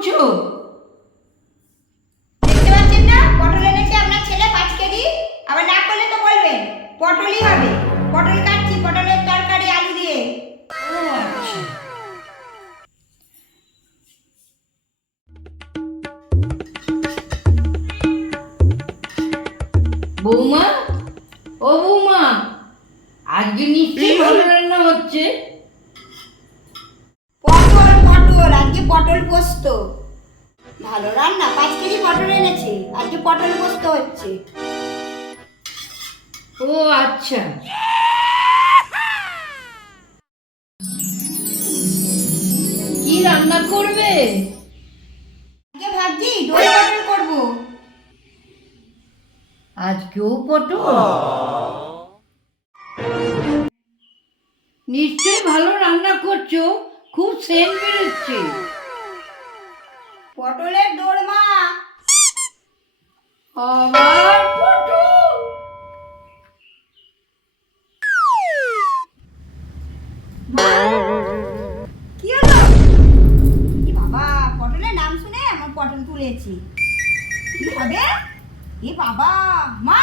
করছো? দেখতে পাচ্ছেন না, পটল এনেছে আপনার ছেলে 5 কেজি। আবার না করলে তো বলবেন, পটলই হবে। পটল কাটছি, পটলের তরকারি আলু দিয়ে। ও আচ্ছা। বৌমা, ও বৌমা, আজকে নিশ্চয়ই ভালো রান্না হচ্ছে। পটল পটল আজকে পটল পোস্ত। ভালো রান্না, 5 কেজি পটল এনেছে, আজকে পটল পোস্ত হচ্ছে। ও আচ্ছা। কি রান্না করবে? আজকে ভাবছি দই পটল করবো। আজকেও পটল? নিশ্চয়ই ভালো রান্না করছো, খুব সেন্ট বেরোচ্ছে। পটলের দোরমা। আবার পটল? কি হলো? এ বাবা, পটলের নাম শুনে আমার পটল তুলেছি। কি হবে? এ বাবা, মা!